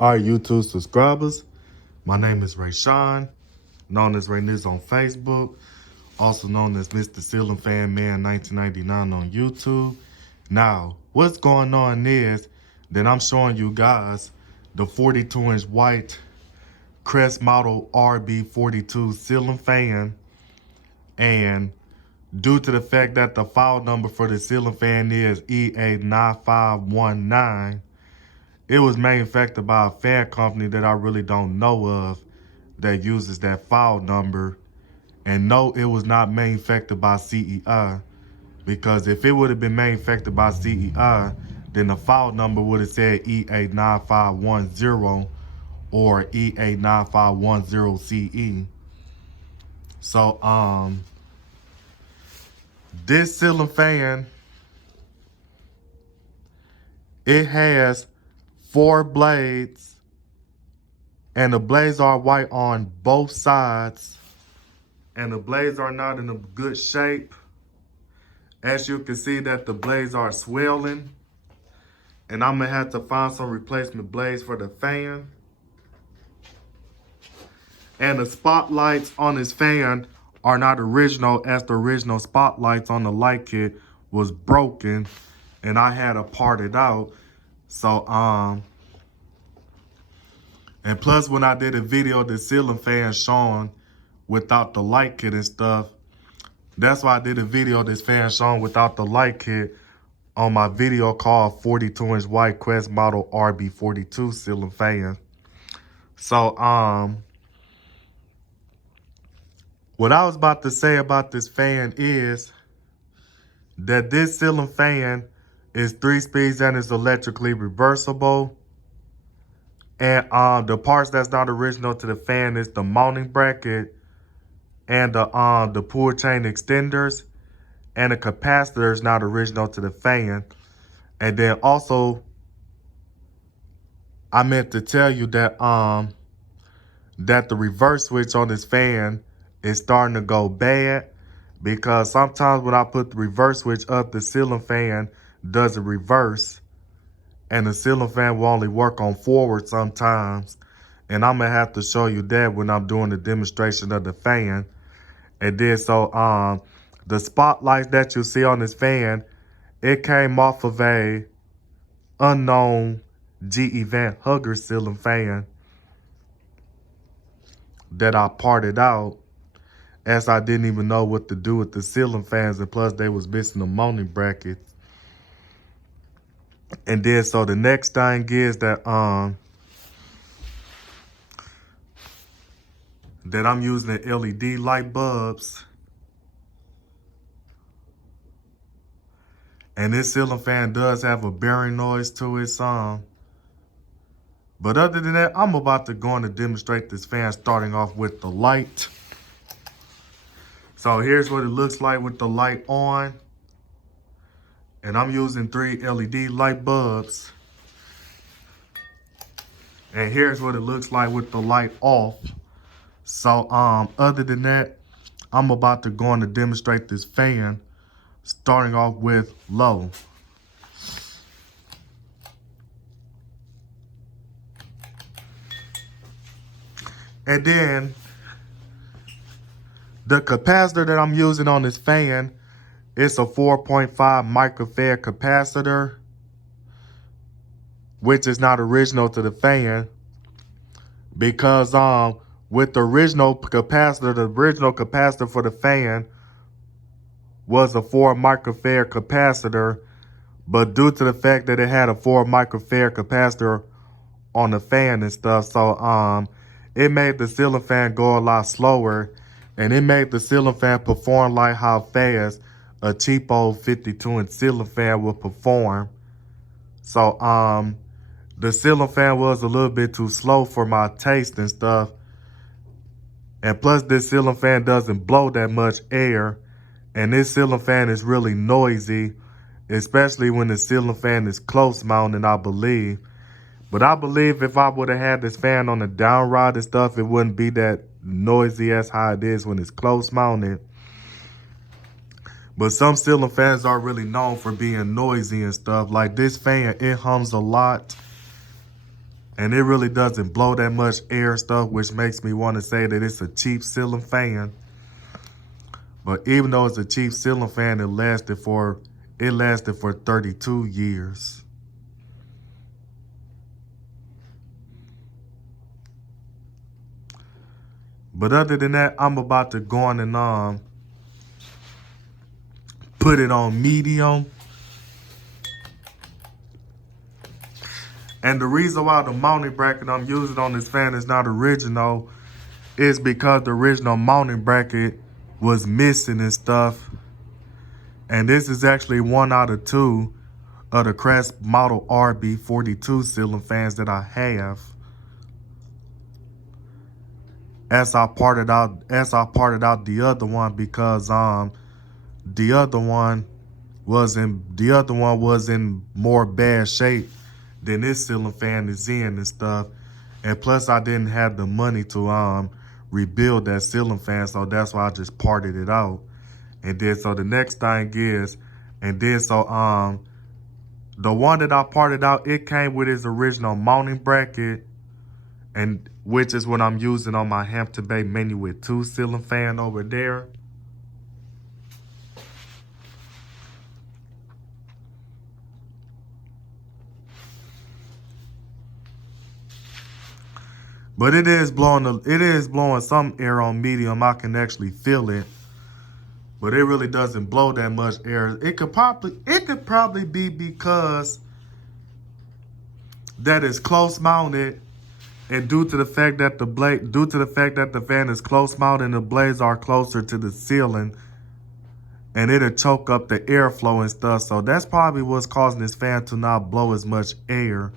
All right, YouTube subscribers, my name is Rayshawn, known as Ray Niz on Facebook, also known as Mr. Ceiling Fan Man 1999 on YouTube. Now, what's going on is that I'm showing you guys the 42-inch white Crest model RB42 ceiling fan, and due to the fact that the file number for the ceiling fan is EA9519, it was manufactured by a fan company that I really don't know of that uses that file number. And no, it was not manufactured by CEI, because if it would have been manufactured by CEI, then the file number would have said EA9510 or EA9510CE. So this ceiling fan, it has 4 blades, and the blades are white on both sides, and the blades are not in a good shape. As you can see that the blades are swelling, and I'm gonna have to find some replacement blades for the fan. And the spotlights on this fan are not original, as the original spotlights on the light kit was broken and I had to part it out. So and plus, when I did a video of the ceiling fan showing without the light kit and stuff, that's why I did a video of this fan showing without the light kit on my video called 42-inch white Crest model RB42 ceiling fan. So what I was about to say about this fan is that this ceiling fan is 3 speeds and is electrically reversible. And the parts that's not original to the fan is the mounting bracket and the pull chain extenders, and the capacitor is not original to the fan. And then also, I meant to tell you that that the reverse switch on this fan is starting to go bad, because sometimes when I put the reverse switch up, the ceiling fan doesn't reverse, and the ceiling fan will only work on forward sometimes. And I'm gonna have to show you that when I'm doing the demonstration of the fan. And then so the spotlights that you see on this fan, it came off of a unknown G-Event Hugger ceiling fan that I parted out, as I didn't even know what to do with the ceiling fans, and plus they was missing the mounting brackets. And then so the next thing is that that I'm using the LED light bulbs. And this ceiling fan does have a bearing noise to it some. But other than that, I'm about to go on to demonstrate this fan, starting off with the light. So here's what it looks like with the light on. And I'm using 3 LED light bulbs. And here's what it looks like with the light off. So other than that, I'm about to go on to demonstrate this fan, starting off with low. And then the capacitor that I'm using on this fan is a 4.5 microfarad capacitor, which is not original to the fan, because with the original capacitor for the fan was a 4 microfarad capacitor, but due to the fact that it had a 4 microfarad capacitor on the fan and stuff, so it made the ceiling fan go a lot slower, and it made the ceiling fan perform like how fast a cheap old 52-inch ceiling fan would perform. So the ceiling fan was a little bit too slow for my taste and stuff. And plus, this ceiling fan doesn't blow that much air. And this ceiling fan is really noisy, especially when the ceiling fan is close mounted, I believe. But I believe if I would have had this fan on the down rod and stuff, it wouldn't be that noisy as how it is when it's close mounted. But some ceiling fans are really known for being noisy and stuff. Like this fan, it hums a lot. And it really doesn't blow that much air stuff, which makes me want to say that it's a cheap ceiling fan. But even though it's a cheap ceiling fan, it lasted for 32 years. But other than that, I'm about to go on and put it on medium. And the reason why the mounting bracket I'm using on this fan is not original is because the original mounting bracket was missing and stuff. And this is actually 1 out of 2 of the Crest model RB42 ceiling fans that I have. As I parted out the other one because the other one was in more bad shape than this ceiling fan is in and stuff. And plus I didn't have the money to rebuild that ceiling fan, so that's why I just parted it out. And then so the next thing is, the one that I parted out, it came with its original mounting bracket, and which is what I'm using on my Hampton Bay Menu with 2 ceiling fan over there. But it is blowing some air on medium. I can actually feel it. But it really doesn't blow that much air. It could probably be because that is close mounted, and due to the fact that the fan is close mounted and the blades are closer to the ceiling, and it'll choke up the airflow and stuff. So that's probably what's causing this fan to not blow as much air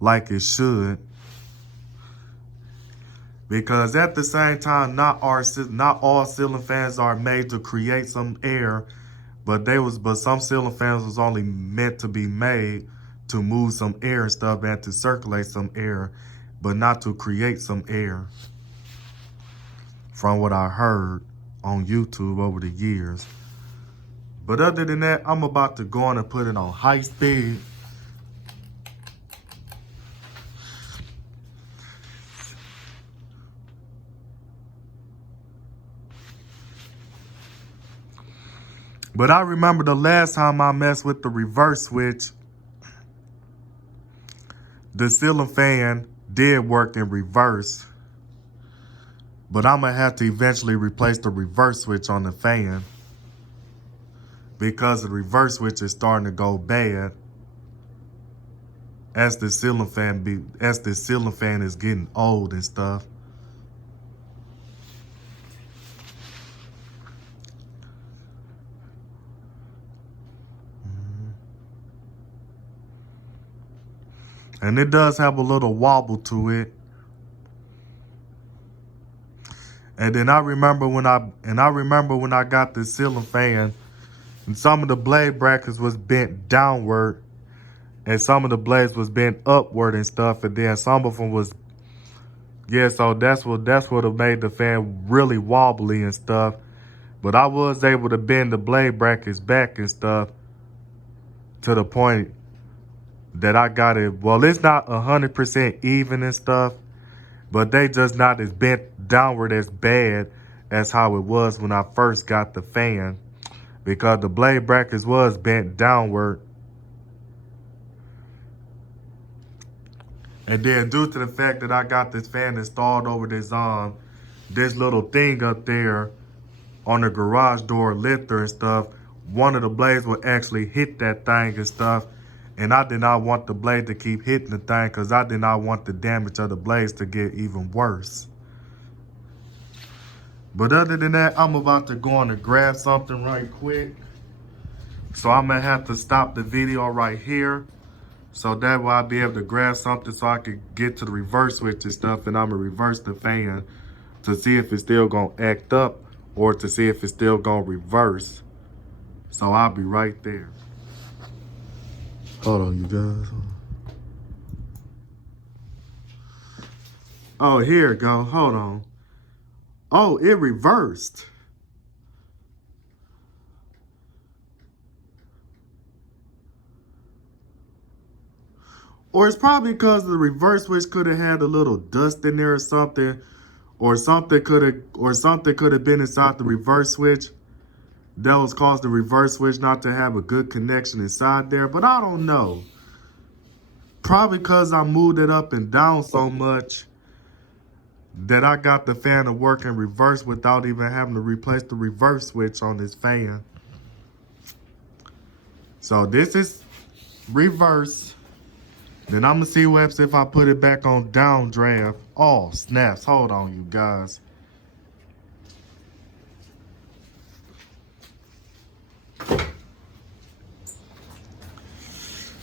like it should. Because at the same time, not all ceiling fans are made to create some air, but some ceiling fans was only meant to be made to move some air and stuff and to circulate some air, but not to create some air. From what I heard on YouTube over the years. But other than that, I'm about to go on and put it on high speed. But I remember the last time I messed with the reverse switch, the ceiling fan did work in reverse. But I'm going to have to eventually replace the reverse switch on the fan, because the reverse switch is starting to go bad as the ceiling fan is getting old and stuff. And it does have a little wobble to it. And then I remember when I got the ceiling fan, and some of the blade brackets was bent downward, and some of the blades was bent upward and stuff, and then some of them was, yeah, so that's what made the fan really wobbly and stuff. But I was able to bend the blade brackets back and stuff to the point that I got it. Well, it's not 100% even and stuff, but they just not as bent downward as bad as how it was when I first got the fan, because the blade brackets was bent downward. And then due to the fact that I got this fan installed over this little thing up there on the garage door lifter and stuff, one of the blades would actually hit that thing and stuff. And I did not want the blade to keep hitting the thing, because I did not want the damage of the blades to get even worse. But other than that, I'm about to go on and grab something right quick. So I'm going to have to stop the video right here. So that way I'll be able to grab something so I can get to the reverse switch and stuff. And I'm going to reverse the fan to see if it's still going to act up or to see if it's still going to reverse. So I'll be right there. Hold on, you guys. Oh, here it go. Hold on. Oh, it reversed. Or it's probably because the reverse switch could have had a little dust in there or something. Or something could have been inside the reverse switch that was caused the reverse switch not to have a good connection inside there. But I don't know. Probably because I moved it up and down so much that I got the fan to work in reverse without even having to replace the reverse switch on this fan. So this is reverse. Then I'm gonna see what happens if I put it back on downdraft. Oh, snaps. Hold on, you guys.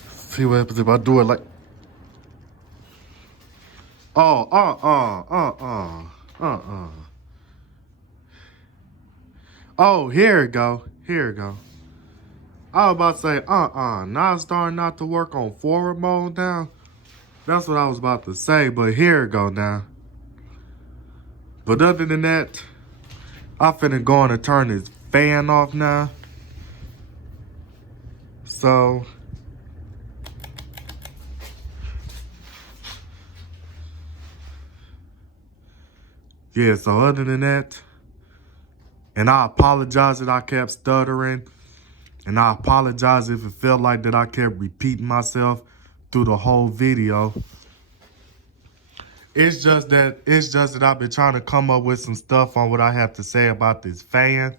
See what happens if I do it like... Oh, Oh, here it go. Here it go. I was about to say, now it's starting not to work on forward mode now. That's what I was about to say, but here it go now. But other than that, I'm finna go on and turn this fan off now. So... yeah, so other than that, and I apologize that I kept stuttering, and I apologize if it felt like that I kept repeating myself through the whole video. It's just that I've been trying to come up with some stuff on what I have to say about this fan,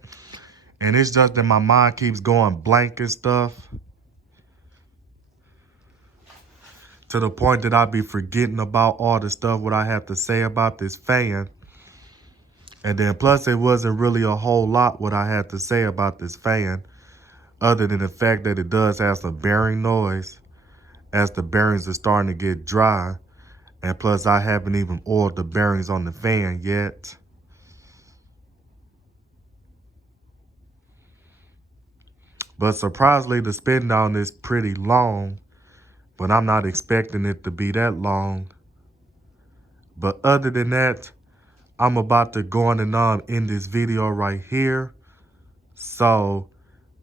and it's just that my mind keeps going blank and stuff, to the point that I be forgetting about all the stuff what I have to say about this fan. And then plus it wasn't really a whole lot what I had to say about this fan, other than the fact that it does have some bearing noise as the bearings are starting to get dry. And plus I haven't even oiled the bearings on the fan yet. But surprisingly, the spin down is pretty long, but I'm not expecting it to be that long. But other than that, I'm about to go on and on in this video right here. So,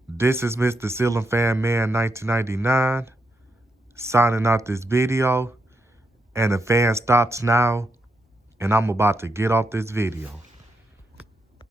this is Mr. Ceiling Fan Man 1999 signing out this video. And the fan stops now. And I'm about to get off this video.